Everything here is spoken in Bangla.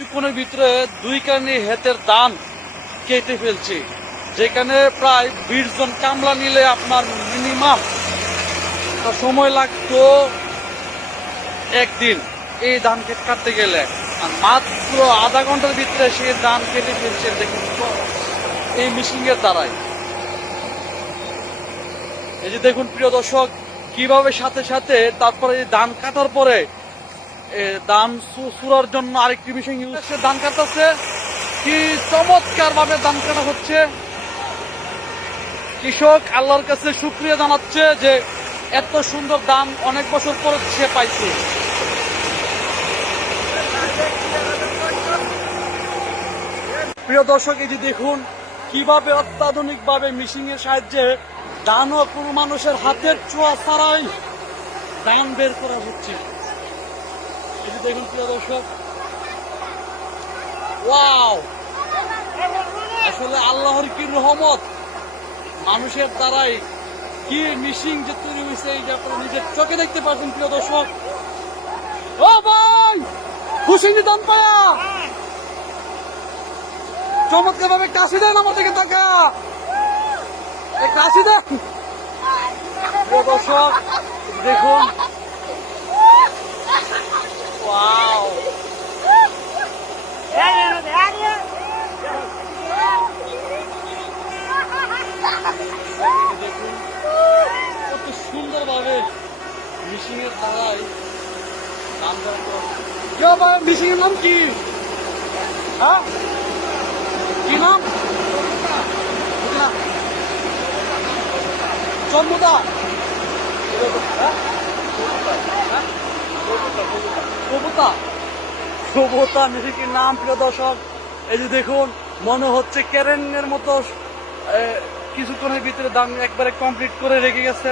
কিছুক্ষণের ভিতরে 2 কানি হেতের দান কেটে ফেলছে, যেখানে প্রায় 20 জন কামলা নিলে আপনার মিনিমাম সময় লাগতো একদিন এই ধান কাটতে গেলে, আর মাত্র আধা ঘন্টার ভিতরে সে ধান কেটে ফেলছে। দেখুন এই মেশিন এর দ্বারাই। এই যে দেখুন প্রিয় দর্শক, কিভাবে সাথে সাথে তারপরে ধান কাটার পরে ধান সুরার জন্য আরেকটি মেশিন ইউজ করে ধান কাটতেছে। কি চমৎকার ভাবে ধান কাটা হচ্ছে। কৃষক আল্লাহর কাছে শুকরিয়া জানাচ্ছে যে এত সুন্দর ধান অনেক বছর পরে সে পাইছে। প্রিয় দর্শক, এই যে দেখুন কিভাবে অত্যাধুনিক ভাবে মেশিন এর সাহায্যে ধান ও কোনো মানুষের হাতের ছোঁয়া ছাড়াই ধান বের করা হচ্ছে। এই যে দেখুন প্রিয় দর্শক, ওয়াও, আসলে আল্লাহর কি রহমত, মানুষের দ্বারাই কি মেশিন যে তৈরি হয়েছে এই যে আপনারা নিজের চোখে দেখতে পাচ্ছেন। প্রিয় দর্শক, ও ভাই খুশি নিদান পায়া চমৎকার ভাবে কাশি দেন আমার দিকে টাকা, কাশি দেন। প্রিয় দর্শক দেখুন, ওয়াও, দেখুন কত সুন্দর ভাবে মেশিনের দ্বারাই ধান বের করা হচ্ছে। মেশিনের নাম কি? হ্যাঁ, কি নাম? জন্মদা প্রভুতা মেশিনের নাম। প্রিয় দর্শক, এই যে দেখুন মনে হচ্ছে কেরেনের মতো কিছুক্ষণের ভিতরে ধান একবারে কমপ্লিট করে রেখে গেছে।